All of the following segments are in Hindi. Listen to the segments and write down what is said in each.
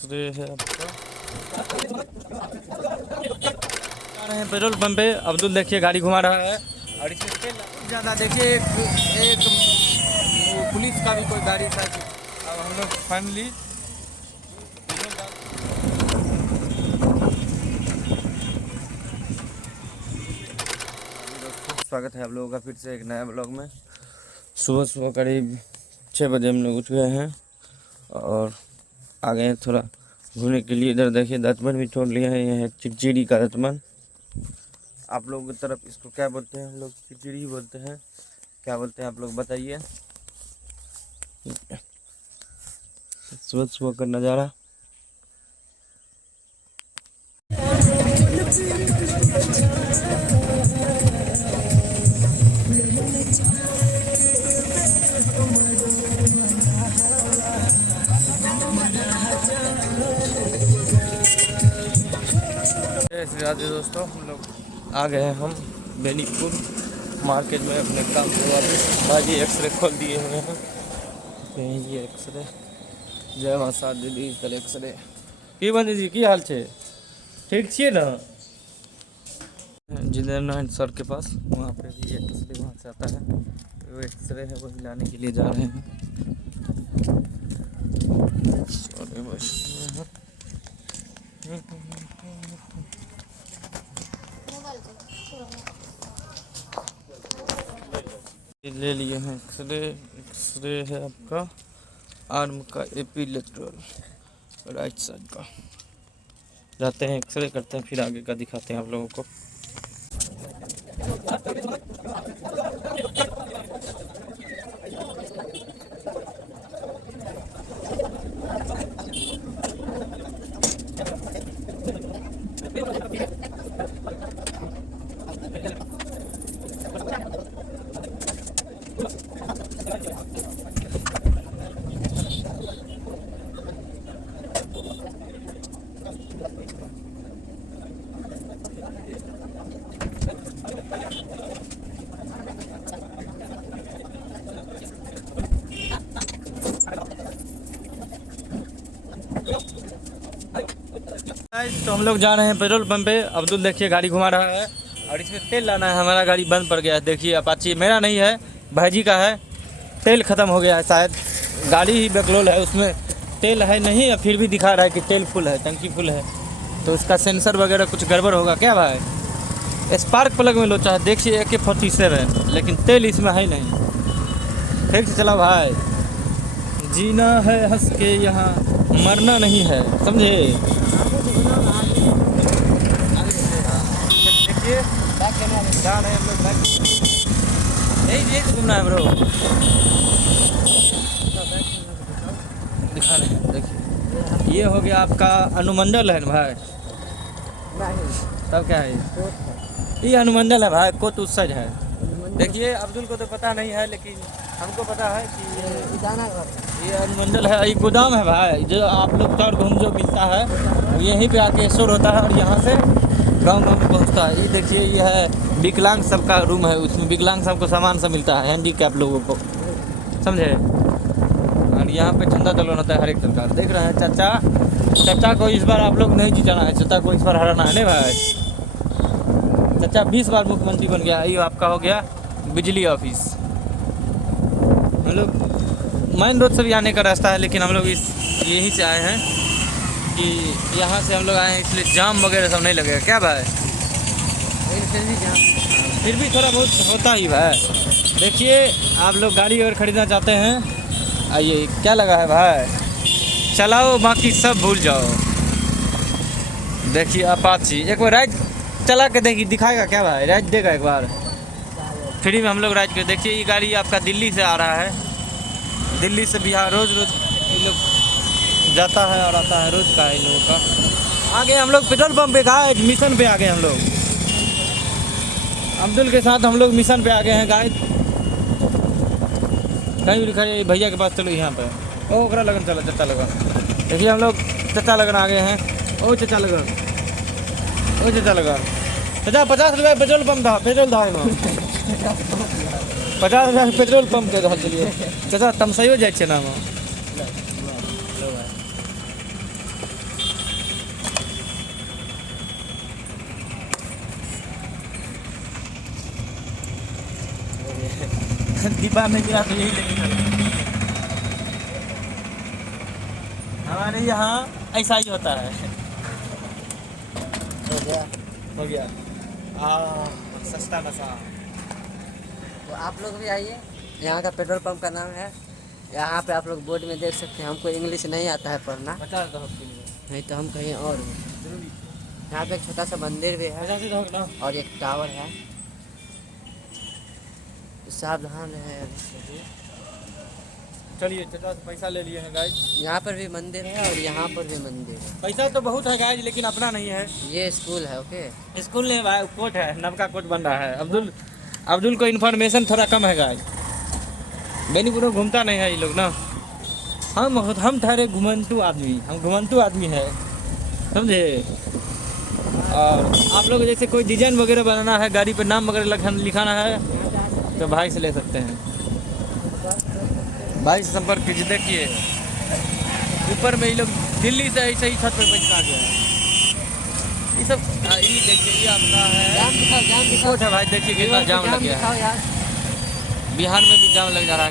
एक्सरे है आपका। आ रहे हैं पेट्रोल पंप पे। अब्दुल देखिए गाड़ी घुमा रहा है और इसमें तेल ज़्यादा। देखिए एक पुलिस का भी कोई गाड़ी था। अब हम लोग फाइनली स्वागत है आप लोगों का फिर से एक नया ब्लॉग में। सुबह सुबह करीब 6 बजे हम लोग उठ गए हैं और आ गए हैं थोड़ा घूमने के लिए। इधर देखिए दतमन भी छोड़ लिया है। यह है चिड़चिड़ी का दतमन। आप लोगों की तरफ इसको क्या बोलते हैं? हम लोग चिड़चिड़ी ही बोलते हैं। क्या बोलते हैं आप लोग बताइए। सुबह सुबह का नज़ारा। श्री राधे दोस्तों, हम लोग आ गए हैं हम बेनीपुर मार्केट में अपने काम से वापस। भाजी एक्सरे खोल दिए हुए हैं। ये एक्सरे जय मां शारदा डिजिटल एक्सरे। की बंदी जी की हाल छे? ठीक छे ना? जिधर नारायण सर के पास वहाँ पे भी एक्सरे वहाँ से आता है। वो एक्सरे है वही लाने के लिए जा रहे हैं। ले लिए हैं एक्सरे। एक्सरे है आपका आर्म का एपिलेटरल राइट साइड का। जाते हैं एक्सरे करते हैं, फिर आगे का दिखाते हैं आप लोगों को। तो हम लोग जा रहे हैं पेट्रोल पंप पे। अब्दुल देखिए गाड़ी घुमा रहा है और इसमें तेल लाना है। हमारा गाड़ी बंद पड़ गया है। देखिए अपाची मेरा नहीं है, भाईजी का है। तेल ख़त्म हो गया है शायद। गाड़ी ही बकलोल है, उसमें तेल है नहीं या फिर भी दिखा रहा है कि तेल फुल है, टंकी फुल है। तो उसका सेंसर वगैरह कुछ गड़बड़ होगा क्या भाई? स्पार्क प्लग में लोचा है। देखिए AK-47, लेकिन तेल इसमें है नहीं। ठीक से चला भाई। जीना है हंस के यहाँ, मरना नहीं है, समझे? देखिए जा रहे हैं हम लोग। यही घूमना है ब्रो। दिखा रहे हैं देखिए। ये हो गया आपका अनुमंडल है ना भाई? तब क्या है ये? अनुमंडल है भाई, कोत उत्सज है। देखिए अब्दुल को तो पता नहीं है, लेकिन हमको पता है कि ये अनुमंडल है। ये गोदाम है भाई, जो आप लोग का घूम जो मिलता है यहीं पे आके स्टोर होता है और यहाँ से गांव में पहुँचता है। ये देखिए ये है विकलांग सबका रूम है। उसमें विकलांग सबको सामान सब मिलता है, हैंडीकैप लोगों को, समझे? और यहाँ पे झंडा दलोन होता है हर एक सरकार। देख रहे हैं चाचा को इस बार आप लोग नहीं जिताना है। चाचा को इस बार हराना है नहीं भाई। चाचा 20 बार मुख्यमंत्री बन गया। ये आपका हो गया बिजली ऑफिस। हम लोग मेन रोड से भी आने का रास्ता है, लेकिन हम लोग यहीं से आए हैं कि यहाँ से हम लोग आए हैं, इसलिए जाम वगैरह सब नहीं लगेगा क्या भाई? फिर भी थोड़ा बहुत होता ही भाई। देखिए आप लोग गाड़ी अगर ख़रीदना चाहते हैं, आइए। क्या लगा है भाई? चलाओ बाकी सब भूल जाओ। देखिए अपाची एक बार राइड चला के देखिए, दिखाएगा क्या भाई? राइड देगा एक बार फ्री में। हम लोग राइड कर। देखिए ये गाड़ी आपका दिल्ली से आ रहा है। दिल्ली से बिहार रोज़ ये लोग जाता है और आता है, रोज़ का है इन लोगों का। आगे हम लोग पेट्रोल पंप पे कहा एक मिशन पे आ गए हम लोग। अब्दुल के साथ हम लोग मिशन पे आ गए हैं। गाइड कहीं भी लिखा है भैया के पास, चलो यहाँ पे। ओ ओकरा लगन चलो, चचा लगन। देखिए हम लोग चचा लगन आ गए हैं। ओ चचा लगन, ओ चचा लगन। चचा 50 रुपये पेट्रोल पंप था, पेट्रोल था 50 रुपये पेट्रोल पंप के। चलिए चचा तमसइयो जाए नाम। डिब्बा में गिरा तो यही लेके चला। हमारे यहाँ ऐसा ही होता है। हो गया सस्ता नशा। तो आप लोग भी आइए, यहाँ का पेट्रोल पंप का नाम है। यहाँ पे आप लोग बोर्ड में देख सकते हैं। हमको इंग्लिश नहीं आता है पढ़ना, 50 के लिए नहीं तो हम कहीं और भी। यहाँ पे एक छोटा सा मंदिर भी है 50 ना। और एक टावर है। सावधान है। चलिए चाचा से पैसा ले लिए हैं गाइज। यहाँ पर भी मंदिर है और यहाँ पर भी मंदिर है। पैसा तो बहुत है गाइज, लेकिन अपना नहीं है। ये स्कूल है। ओके, स्कूल नहीं भाई, कोर्ट है, नवका कोर्ट बन रहा है। अब्दुल को इन्फॉर्मेशन थोड़ा कम है गाइज। बेनीपुर में घूमता नहीं है ये लोग ना। हम ठहरे घुमंतु आदमी, हम घुमंतु आदमी है, समझे। और आप लोग जैसे कोई डिजाइन वगैरह बनाना है, गाड़ी पे नाम वगैरह लिखाना है, तो भाई से ले सकते हैं। भाई से संपर्क कीजिए। देखिए ऊपर में ये लोग दिल्ली से ऐसे ही छत पे बैठ आ गया है। ये सब ये देखिए, ये आपका है कोर्ट है भाई। देखिए कितना जाम लग गया है। बिहार में भी जाम लग जा रहा है।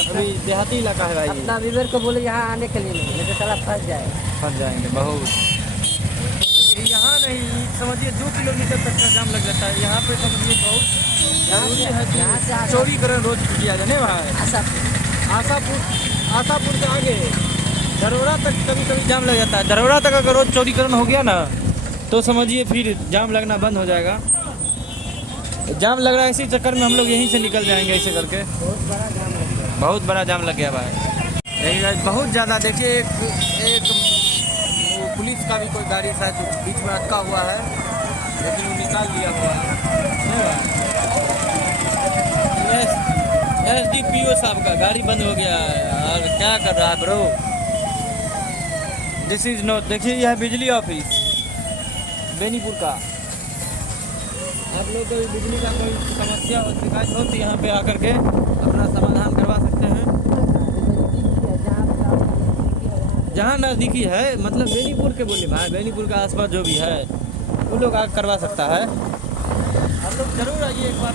अभी देहाती इलाका है भाई। अपना विवेर को बोले यहाँ आने के लिए नहीं तो साला फंस जाएंगे बहुत। यहाँ नहीं समझिए 2 किलोमीटर तक का जाम लग जाता है। यहाँ पे समझिए बहुत जरूरी है कि चौड़ीकरण रोज किया जाए ना भाई। आशापुर से आगे धरोड़ा तक कभी जाम लग जाता है। धरोड़ा तक अगर रोज चौड़ीकरण हो गया ना तो समझिए फिर जाम लगना बंद हो जाएगा। जाम लग रहा है, इसी चक्कर में हम लोग यहीं से निकल जाएंगे ऐसे करके। बहुत बड़ा जाम लग गया भाई। यही बहुत ज़्यादा। देखिए एक पुलिस का भी कोई गाड़ी शायद बीच में अटका हुआ है, लेकिन वो निकाल लिया हुआ है। SDPO साहब का गाड़ी बंद हो गया है। और क्या कर रहा है ब्रो, दिस इज नॉट। देखिए यह है बिजली ऑफिस बेनीपुर का। आप लोग को बिजली का कोई समस्या और शिकायत हो तो यहाँ पे आकर के अपना समाधान करवा सकते हैं। जहाँ नज़दीकी है, मतलब बेनीपुर के बोले भाई, बेनीपुर का आसपास जो भी है वो लोग आकर करवा सकता है। आप लोग जरूर आइए एक बार।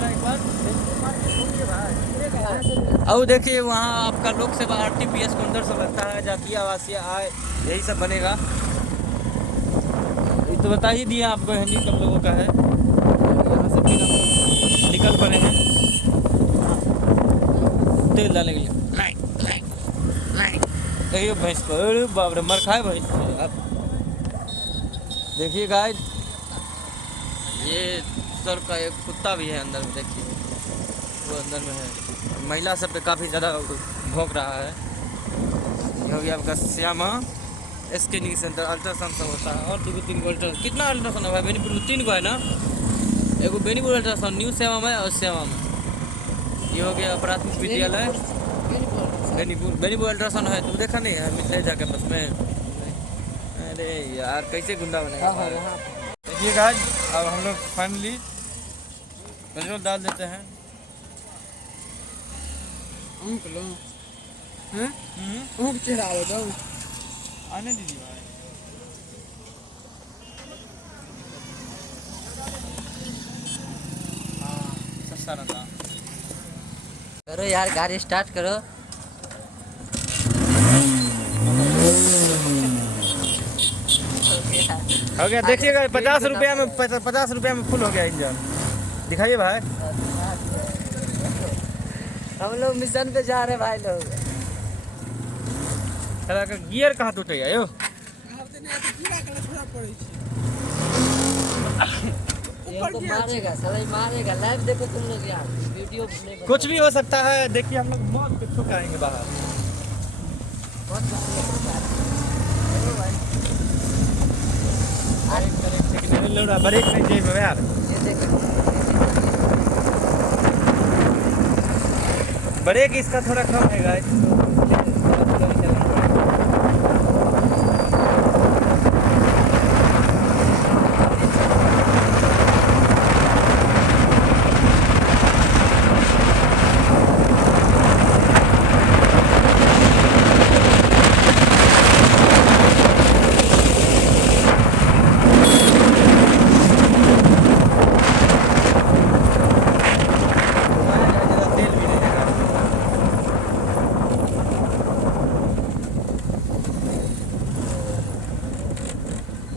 और देखिए वहाँ आपका लोक सेवा RTPS काउंटर सब लगता है। जातीय आवासीय आय यही सब बनेगा। ये तो बता ही दिया आपको, हिंदी सब लोगों का है। यहाँ से फिर हम लोग निकल पड़े हैं तेल डालने के लिए। देखिए भैंस को, अरे बाप रे मर खाए भैंस। अब देखिए गाइस, ये सर का एक कुत्ता भी है अंदर में। देखिए वो अंदर में है। महिला सब पे काफ़ी ज़्यादा भौंक रहा है। ये हो गया आपका श्यामा स्कैनिंग सेंटर। अल्ट्रासाउंड सब होता है। और 2-3 को अल्ट्रासाउंड। कितना अल्ट्रासाउंड है भाई बेनीपुर में? 3 को है ना। एगो बेनीपुर अल्ट्रासाउंड, न्यू श्यामा में और श्यामा में। ये हो गया प्राथमिक विद्यालय बेनीपुर अल्ट्रासाउंड है। तुम देखा नहीं है मिथिलेश झा के पास में? अरे यार कैसे गुंडा बनेगा। देखिए गाइस, अब हम लोग फाइनली पेट्रोल डाल देते हैं। आने दीजिए भाई। हाँ सस्ता ना था। करो यार, गाड़ी स्टार्ट करो। हो गया। देखिएगा 50 रुपया में फुल हो गया इंजन। दिखाइए भाई। हम लोग मिशन पे जा रहे भाई लोग। साला का गियर कहाँ टूटेगा यो? मारेगा साला, मारेगा। लाइव देखो तुम लोग यार, वीडियो कुछ भी हो सकता है। देखिए हम लोग मौत के छुप आएंगे बाहर। ब्रेक नहीं चाहिए यार। ब्रेक इसका थोड़ा कम है गाइस।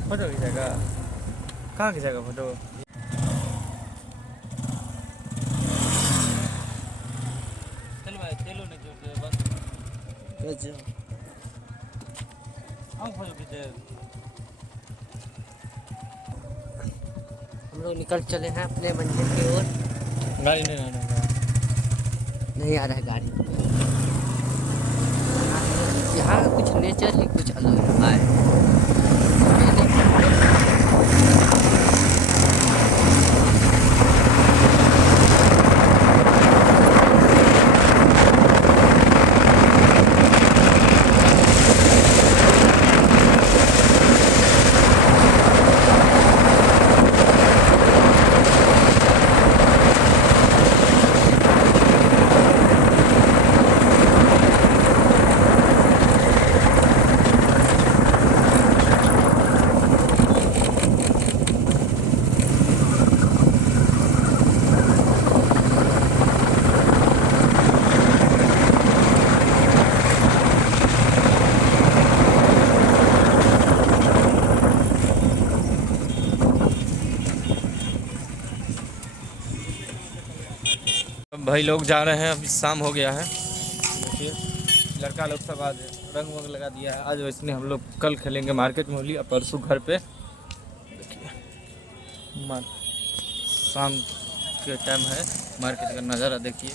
फोटो खींचेगा? कहाँ खींचेगा फोटो? चल भाई तेलो नहीं जोड़ते बस। हम फोटो खींचे। हम लोग निकल चले हैं अपने मंजिल की ओर। गाड़ी नहीं आना। नहीं आ रहा है गाड़ी। यहाँ का कुछ नेचर ही कुछ अलग है। भाई लोग जा रहे हैं, अभी शाम हो गया है। देखिए लड़का लोग सब आज रंग वंग लगा दिया है। आज वैसे हम लोग कल खेलेंगे मार्केट में होली और परसों घर पे। देखिए शाम के टाइम है, मार्केट का नज़ारा देखिए।